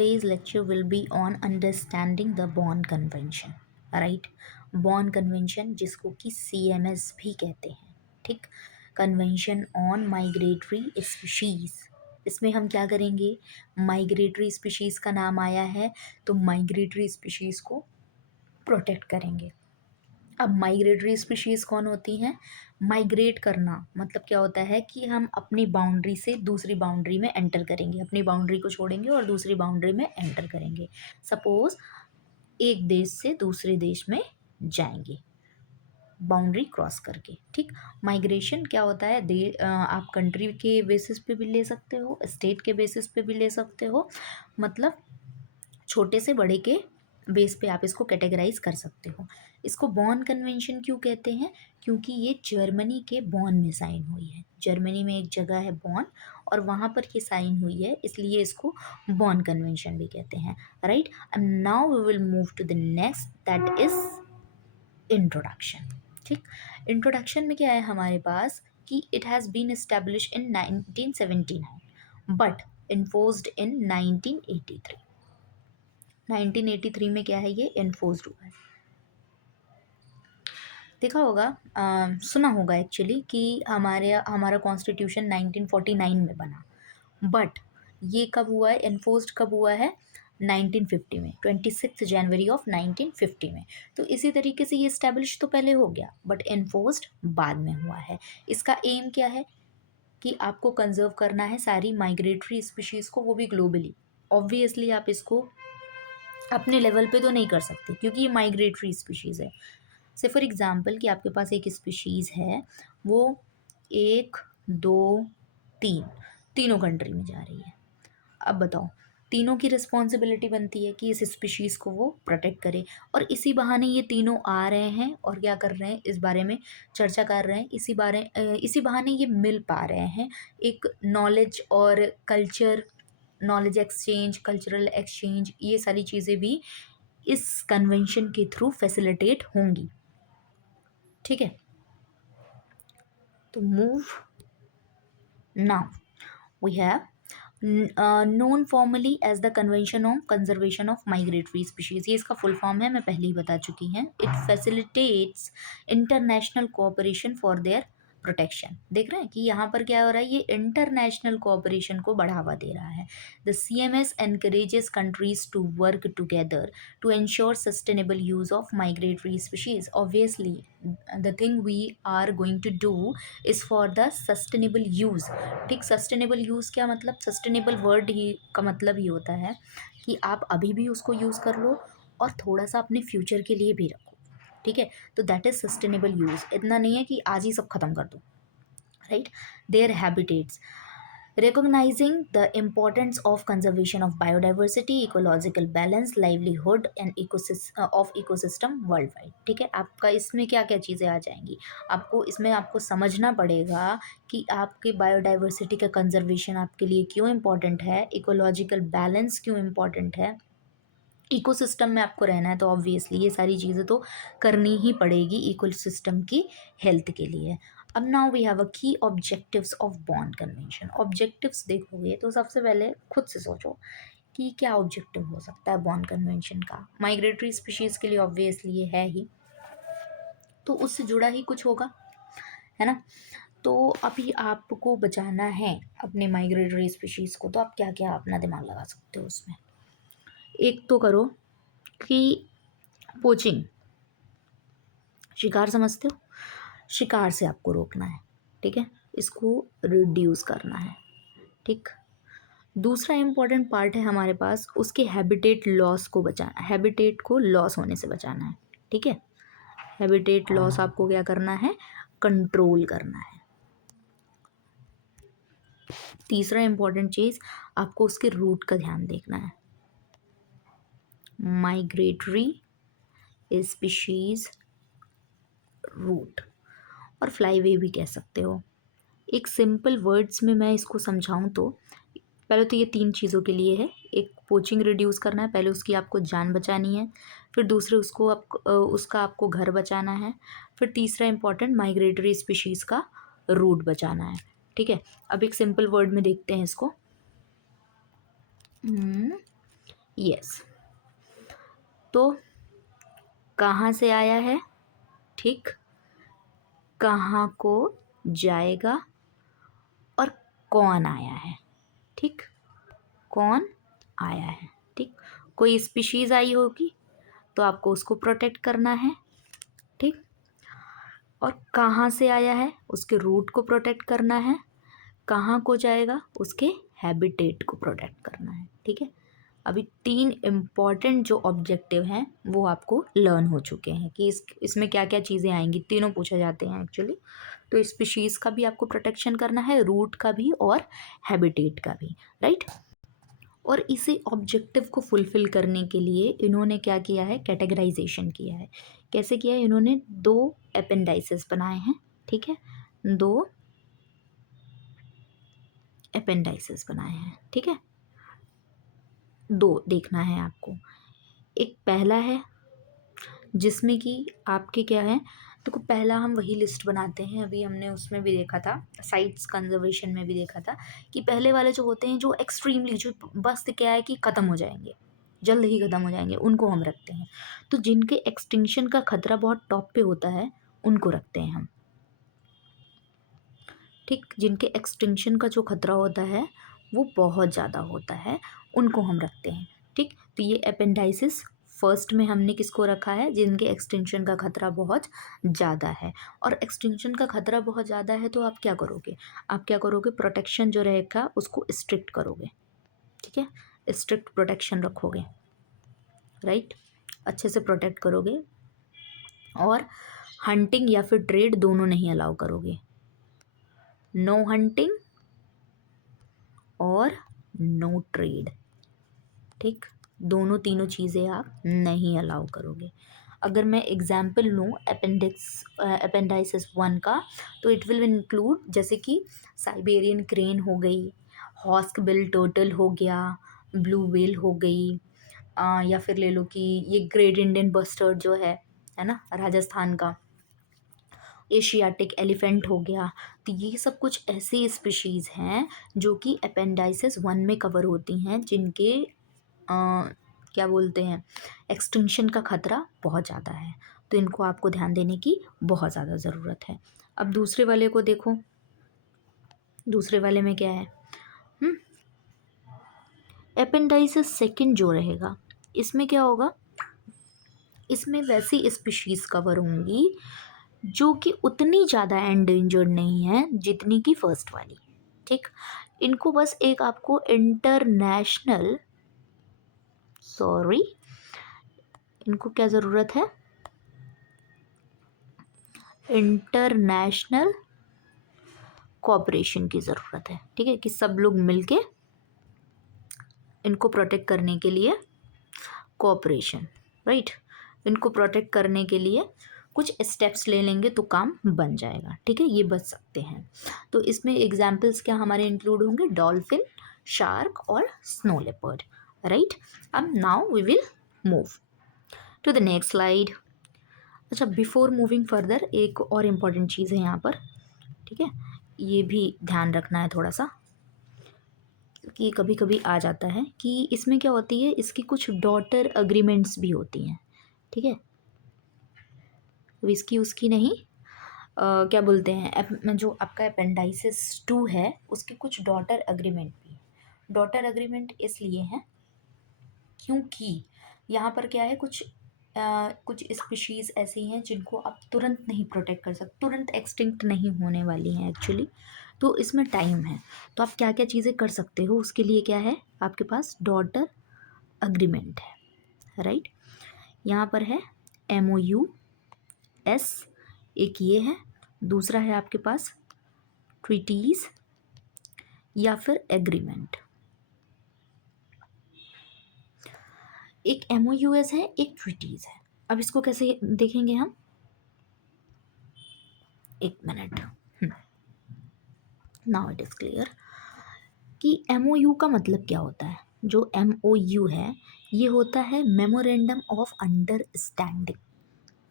today's lecture will be on understanding the Bonn Convention, right? Born convention जिसको कि CMS भी कहते हैं, ठीक। Convention on migratory species. इसमें हम क्या करेंगे, माइग्रेटरी स्पीशीज़ का नाम आया है तो माइग्रेटरी स्पीशीज़ को प्रोटेक्ट करेंगे। अब माइग्रेटरी स्पीशीज़ कौन होती हैं? माइग्रेट करना मतलब क्या होता है कि हम अपनी बाउंड्री से दूसरी बाउंड्री में एंटर करेंगे, अपनी बाउंड्री को छोड़ेंगे और दूसरी बाउंड्री में एंटर करेंगे। सपोज एक देश से दूसरे देश में जाएंगे बाउंड्री क्रॉस करके, ठीक। माइग्रेशन क्या होता है, आप कंट्री के बेसिस पे भी ले सकते हो, स्टेट के बेसिस पे भी ले सकते हो, मतलब छोटे से बड़े के बेस पे आप इसको कैटेगराइज कर सकते हो। इसको बॉर्न कन्वेंशन क्यों कहते हैं? क्योंकि ये जर्मनी के बॉर्न में साइन हुई है। जर्मनी में एक जगह है बॉर्न और वहाँ पर ये साइन हुई है, इसलिए इसको बॉर्न कन्वेंशन भी कहते हैं, right. And now we will move to the next, that is introduction, ठीक। इंट्रोडक्शन में क्या है हमारे पास कि it has been establish in 1979 but enforced in 1983। 1983 में क्या है, ये इन्फोर्स्ड हुआ है। देखा होगा, सुना होगा एक्चुअली कि हमारा कॉन्स्टिट्यूशन 1949 में बना, बट ये कब हुआ है, इन्फोर्स्ड कब हुआ है, 1950 में, 26 जनवरी ऑफ 1950 में। तो इसी तरीके से ये इस्टेब्लिश तो पहले हो गया बट इन्फोर्स्ड बाद में हुआ है। इसका एम क्या है कि आपको कंजर्व करना है सारी माइग्रेटरी स्पीशीज़ को, वो भी ग्लोबली। ऑब्वियसली आप इसको अपने लेवल पे तो नहीं कर सकते क्योंकि ये माइग्रेटरी स्पीशीज़ है। से फॉर एग्ज़ाम्पल कि आपके पास एक स्पीशीज़ है, वो 1 2 3 तीनों कंट्री में जा रही है। अब बताओ, तीनों की रिस्पॉन्सिबिलिटी बनती है कि इस स्पीशीज़ को वो प्रोटेक्ट करे, और इसी बहाने ये तीनों आ रहे हैं और क्या कर रहे हैं, इस बारे में चर्चा कर रहे हैं, इसी बहाने ये मिल पा रहे हैं। एक नॉलेज और culture, knowledge exchange, cultural exchange, ये सारी चीज़ें भी इस कन्वेंशन के थ्रू फैसिलिटेट होंगी, ठीक है। तो move now we have known formally as the Convention on Conservation of Migratory Species। ये इसका फुल फॉर्म है, मैं पहले ही बता चुकी हैं। It facilitates international cooperation for their protection. देख रहे हैं कि यहाँ पर क्या हो रहा है, ये इंटरनेशनल कोऑपरेशन को बढ़ावा दे रहा है। The CMS encourages countries to work together to ensure sustainable use of migratory species। Obviously, the thing we are going to do is for the sustainable use, ठीक। सस्टेनेबल यूज़ क्या मतलब, sustainable word ही का मतलब ही होता है कि आप अभी भी उसको यूज़ कर लो और थोड़ा सा अपने फ्यूचर के लिए भी रखो, ठीक है। तो दैट इज़ सस्टेनेबल यूज़। इतना नहीं है कि आज ही सब खत्म कर दो, right. There habitats, recognizing the importance of conservation of biodiversity, ecological balance, livelihood and ecosystem worldwide, ठीक है। आपका इसमें क्या क्या चीज़ें आ जाएंगी, आपको समझना पड़ेगा कि आपके बायोडाइवर्सिटी का कंजर्वेशन आपके लिए क्यों इम्पॉर्टेंट है, इकोलॉजिकल बैलेंस क्यों इम्पॉर्टेंट है, इकोसिस्टम में आपको रहना है तो ऑब्वियसली ये सारी चीज़ें तो करनी ही पड़ेगी इकोसिस्टम की हेल्थ के लिए। अब नाउ वी हैव अ की objectives of born convention. Objectives देखोगे तो सबसे पहले खुद से सोचो कि क्या ऑब्जेक्टिव हो सकता है बॉर्न कन्वेंशन का। माइग्रेटरी स्पीशीज़ के लिए ऑब्वियसली ये है ही, तो उससे जुड़ा ही कुछ होगा, है ना। तो अभी आपको बचाना है अपने माइग्रेटरी स्पीशीज़ को, तो आप क्या क्या अपना दिमाग लगा सकते हो उसमें। एक तो करो कि पोचिंग, शिकार समझते हो, शिकार से आपको रोकना है, ठीक है, इसको रिड्यूस करना है, ठीक। दूसरा इम्पॉर्टेंट पार्ट है हमारे पास, उसके हैबिटेट लॉस को बचाना, हैबिटेट को लॉस होने से बचाना है, ठीक है। हैबिटेट लॉस आपको क्या करना है, कंट्रोल करना है। तीसरा इम्पॉर्टेंट चीज़, आपको उसके रूट का ध्यान देखना है। माइग्रेटरी स्पीशीज रूट, और फ्लाईवे भी कह सकते हो। एक सिंपल वर्ड्स में मैं इसको समझाऊं तो पहले तो ये 3 चीज़ों के लिए है। एक पोचिंग रिड्यूस करना है, पहले उसकी आपको जान बचानी है, फिर दूसरे उसका आपको घर बचाना है, फिर तीसरा इम्पॉर्टेंट माइग्रेटरी स्पीशीज़ का रूट बचाना है, ठीक है। अब एक सिंपल वर्ड में देखते हैं इसको। यस। तो कहाँ से आया है, ठीक, कहाँ को जाएगा और कौन आया है, ठीक, कौन आया है, ठीक। कोई स्पीशीज़ आई होगी तो आपको उसको प्रोटेक्ट करना है, ठीक। और कहाँ से आया है उसके रूट को प्रोटेक्ट करना है, कहाँ को जाएगा उसके हैबिटेट को प्रोटेक्ट करना है, ठीक है। अभी 3 इम्पॉर्टेंट जो ऑब्जेक्टिव हैं वो आपको लर्न हो चुके हैं कि इसमें क्या क्या चीज़ें आएंगी, तीनों पूछे जाते हैं एक्चुअली। तो स्पीशीज़ का भी आपको प्रोटेक्शन करना है, रूट का भी और हैबिटेट का भी, राइट। और इसी ऑब्जेक्टिव को फुलफ़िल करने के लिए इन्होंने क्या किया है, कैटेगराइजेशन किया है। कैसे किया है, इन्होंने 2 एपेंडाइसेस बनाए हैं, ठीक है, 2 एपेंडाइसेस बनाए हैं, ठीक है। 2 देखना है आपको। एक पहला है जिसमें कि आपके क्या है, देखो पहला हम वही लिस्ट बनाते हैं, अभी हमने उसमें भी देखा था, साइट्स कंजर्वेशन में भी देखा था कि पहले वाले जो होते हैं जो एक्सट्रीमली, जो बस क्या है कि ख़त्म हो जाएंगे, जल्द ही ख़त्म हो जाएंगे, उनको हम रखते हैं। तो जिनके एक्सटिंक्शन का खतरा बहुत टॉप पे होता है उनको रखते हैं हम, ठीक। जिनके एक्सटिंक्शन का जो खतरा होता है वो बहुत ज़्यादा होता है उनको हम रखते हैं, ठीक। तो ये अपेंडाइसिस फर्स्ट में हमने किसको रखा है, जिनके एक्सटिंक्शन का खतरा बहुत ज़्यादा है। और एक्सटिंक्शन का खतरा बहुत ज़्यादा है तो आप क्या करोगे, प्रोटेक्शन जो रहेगा उसको स्ट्रिक्ट करोगे, ठीक है, स्ट्रिक्ट प्रोटेक्शन रखोगे, राइट, अच्छे से प्रोटेक्ट करोगे। और हंटिंग या फिर ट्रेड दोनों नहीं अलाउ करोगे, नो हंटिंग और नो ट्रेड, ठीक, दोनों तीनों चीज़ें आप नहीं अलाउ करोगे। अगर मैं एग्जाम्पल लूँ अपेंडाइसिस 1 का, तो इट विल इंक्लूड जैसे कि साइबेरियन क्रेन हो गई, हॉस्क बिल टर्टल हो गया, ब्लू व्हेल हो गई, या फिर ले लो कि ये ग्रेट इंडियन बस्टर्ड जो है ना, राजस्थान का, एशियाटिक एलिफेंट हो गया। तो ये सब कुछ ऐसी स्पीशीज़ हैं जो कि अपेंडाइसिस 1 में कवर होती हैं, जिनके क्या बोलते हैं, एक्सटिंक्शन का खतरा बहुत ज़्यादा है। तो इनको आपको ध्यान देने की बहुत ज़्यादा ज़रूरत है। अब दूसरे वाले को देखो, दूसरे वाले में क्या है, अपेंडाइसिस 2 जो रहेगा इसमें क्या होगा, इसमें वैसी स्पीशीज़ कवर होंगी जो कि उतनी ज़्यादा एंडेंजर्ड नहीं है जितनी कि फर्स्ट वाली, ठीक। इनको बस एक आपको इंटरनेशनल, सॉरी, इनको क्या ज़रूरत है, इंटरनेशनल कोऑपरेशन की ज़रूरत है, ठीक है, कि सब लोग मिलके इनको प्रोटेक्ट करने के लिए, कोऑपरेशन, राइट, इनको प्रोटेक्ट करने के लिए कुछ स्टेप्स ले लेंगे तो काम बन जाएगा, ठीक है, ये बच सकते हैं। तो इसमें एग्जाम्पल्स क्या हमारे इंक्लूड होंगे, डॉल्फिन, शार्क और स्नो लेपर्ड, राइट। अब now we will move to the next slide. अच्छा, बिफोर मूविंग फर्दर एक और इम्पॉर्टेंट चीज़ है यहाँ पर, ठीक है, ये भी ध्यान रखना है थोड़ा सा, क्योंकि कभी कभी आ जाता है कि इसमें क्या होती है, इसकी कुछ डॉटर अग्रीमेंट्स भी होती हैं, ठीक है, तो इसकी उसकी नहीं, क्या बोलते हैं, जो आपका अपेंडाइसिस 2 है उसके कुछ डॉटर अग्रीमेंट भी हैं। डॉटर अग्रीमेंट इसलिए हैं क्योंकि यहाँ पर क्या है, कुछ स्पीशीज़ ऐसी हैं जिनको आप तुरंत नहीं प्रोटेक्ट कर सकते, तुरंत एक्सटिंक्ट नहीं होने वाली हैं एक्चुअली, तो इसमें टाइम है। तो आप क्या क्या चीज़ें कर सकते हो, उसके लिए क्या है आपके पास, डॉटर अग्रीमेंट है, राइट। यहाँ पर है MOUs, एक ये है, दूसरा है आपके पास ट्रीटीज़ या फिर एग्रीमेंट। एक MOUs है, एक ट्रीटीज़ है। अब इसको कैसे देखेंगे हम, एक minute, now it is clear कि MOU का मतलब क्या होता है। जो MOU है ये होता है मेमोरेंडम ऑफ अंडरस्टैंडिंग,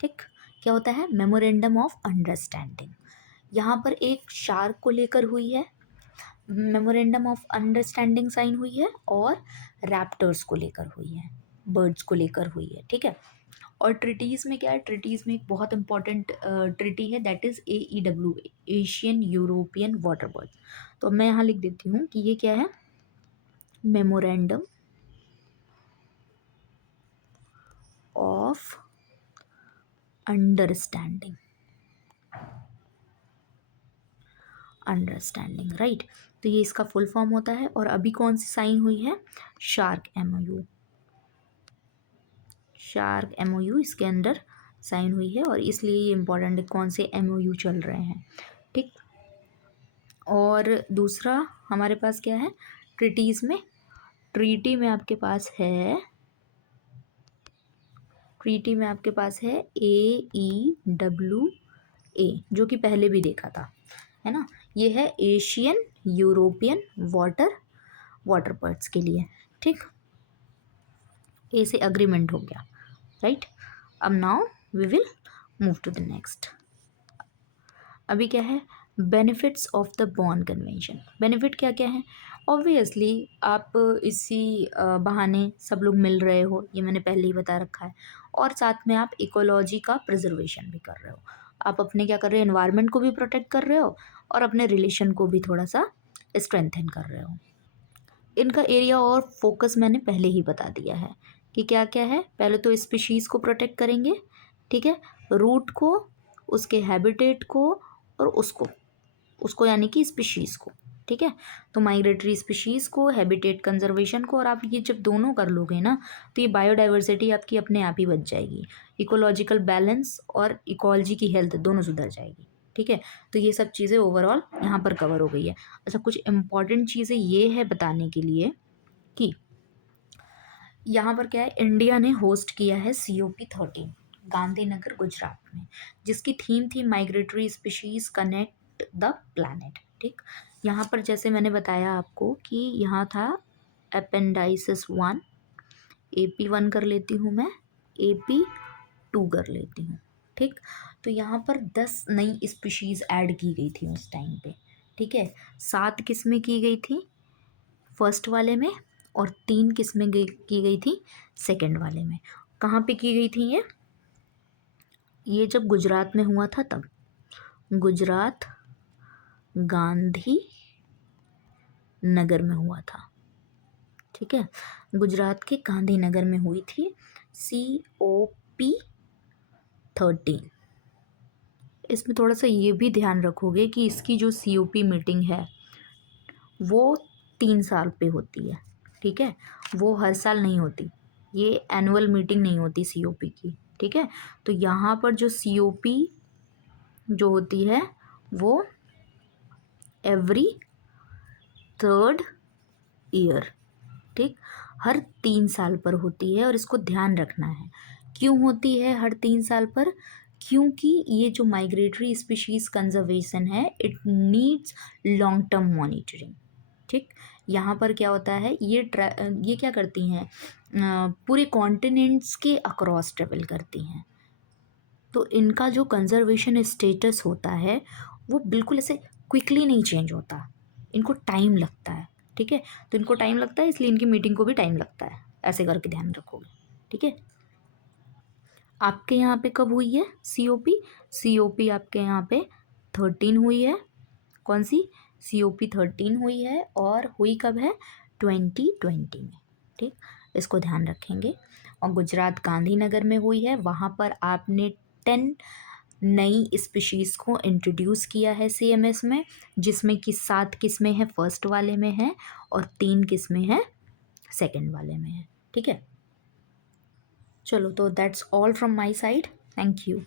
ठीक, क्या होता है, मेमोरेंडम ऑफ अंडरस्टैंडिंग। यहाँ पर एक शार्क को लेकर हुई है, मेमोरेंडम ऑफ अंडरस्टैंडिंग साइन हुई है और रैप्टर्स को लेकर हुई है, बर्ड्स को लेकर हुई है, ठीक है। और ट्रिटीज़ में क्या है, ट्रिटीज़ में एक बहुत इंपॉर्टेंट ट्रिटी है, that is AEW, Asian European water birds. तो मैं यहाँ लिख देती हूँ कि ये क्या है, memorandum of understanding, understanding, right. तो ये इसका फुल फॉर्म होता है। और अभी कौन सी साइन हुई है, शार्क MOU, शार्क MOU इसके अंदर साइन हुई है, और इसलिए ये इंपॉर्टेंट है कौन से MOU चल रहे हैं, ठीक। और दूसरा हमारे पास क्या है, ट्रीटीज़ में, ट्रीटी में आपके पास है, ट्रीटी में आपके पास है AEWA, जो कि पहले भी देखा था, है ना। ये है एशियन यूरोपियन वाटर बर्ड्स के लिए, ठीक। ए से अग्रीमेंट हो गया, राइट। अब now we will move to the next. अभी क्या है, benefits of the Bern convention. Benefit क्या क्या है, ऑब्वियसली आप इसी बहाने सब लोग मिल रहे हो, ये मैंने पहले ही बता रखा है। और साथ में आप इकोलॉजी का प्रिजर्वेशन भी कर रहे हो, आप अपने क्या कर रहे हो, एनवायरनमेंट को भी प्रोटेक्ट कर रहे हो और अपने रिलेशन को भी थोड़ा सा स्ट्रेंथन कर रहे हो। इनका एरिया और फोकस मैंने पहले ही बता दिया है कि क्या क्या है। पहले तो स्पीशीज़ को प्रोटेक्ट करेंगे, ठीक है, रूट को, उसके हैबिटेट को, और उसको उसको यानी कि स्पीशीज़ को, ठीक है। तो माइग्रेटरी स्पीशीज़ को, हैबिटेट कंजर्वेशन को, और आप ये जब दोनों कर लोगे ना, तो ये बायोडाइवर्सिटी आपकी अपने आप ही बच जाएगी, इकोलॉजिकल बैलेंस और इकोलॉजी की हेल्थ दोनों सुधर जाएगी, ठीक है। तो ये सब चीज़ें ओवरऑल यहाँ पर कवर हो गई है। अच्छा, कुछ इम्पॉर्टेंट चीज़ें ये है बताने के लिए कि यहाँ पर क्या है, इंडिया ने होस्ट किया है COP13 गांधीनगर गुजरात में, जिसकी थीम थी migratory species connect the planet, ठीक। यहाँ पर जैसे मैंने बताया आपको कि यहाँ था अपेंडाइसिस 1, AP1 कर लेती हूँ मैं, AP2 कर लेती हूँ, ठीक। तो यहाँ पर 10 नई स्पीशीज़ ऐड की गई थी उस टाइम पे, ठीक है। 7 किस्में की गई थी फर्स्ट वाले में, और 3 किस्में की गई थी सेकंड वाले में। कहाँ पे की गई थी ये जब गुजरात में हुआ था तब, गुजरात गांधी नगर में हुआ था, ठीक है। गुजरात के गांधीनगर में हुई थी COP13। इसमें थोड़ा सा ये भी ध्यान रखोगे कि इसकी जो COP मीटिंग है वो 3 साल पे होती है, ठीक है, वो हर साल नहीं होती, ये एनुअल मीटिंग नहीं होती COP की, ठीक है। तो यहाँ पर जो COP जो होती है वो एवरी 3rd ईयर, ठीक, हर 3 साल पर होती है। और इसको ध्यान रखना है, क्यों होती है हर 3 साल पर, क्योंकि ये जो माइग्रेटरी स्पीशीज़ कंजर्वेशन है it needs long term monitoring, ठीक। यहाँ पर क्या होता है, ये क्या करती हैं, पूरे कॉन्टिनेंट्स के अक्रॉस ट्रेवल करती हैं, तो इनका जो कंजर्वेशन स्टेटस होता है वो बिल्कुल ऐसे क्विकली नहीं चेंज होता, इनको टाइम लगता है, ठीक है। तो इनको टाइम लगता है, इसलिए इनकी मीटिंग को भी टाइम लगता है, ऐसे करके ध्यान रखोगे, ठीक है। आपके यहाँ पे कब हुई है COP आपके यहाँ पे 13 हुई है, कौन सी, COP13 हुई है, और हुई कब है, 2020 में, ठीक। इसको ध्यान रखेंगे। और गुजरात गांधीनगर में हुई है, वहाँ पर आपने 10 नई स्पीशीज़ को इंट्रोड्यूस किया है CMS में, जिसमें कि 7 किस्में हैं फर्स्ट वाले में हैं, और 3 किस्में हैं सेकंड वाले में हैं, ठीक है। चलो, तो that's all from my side, thank you.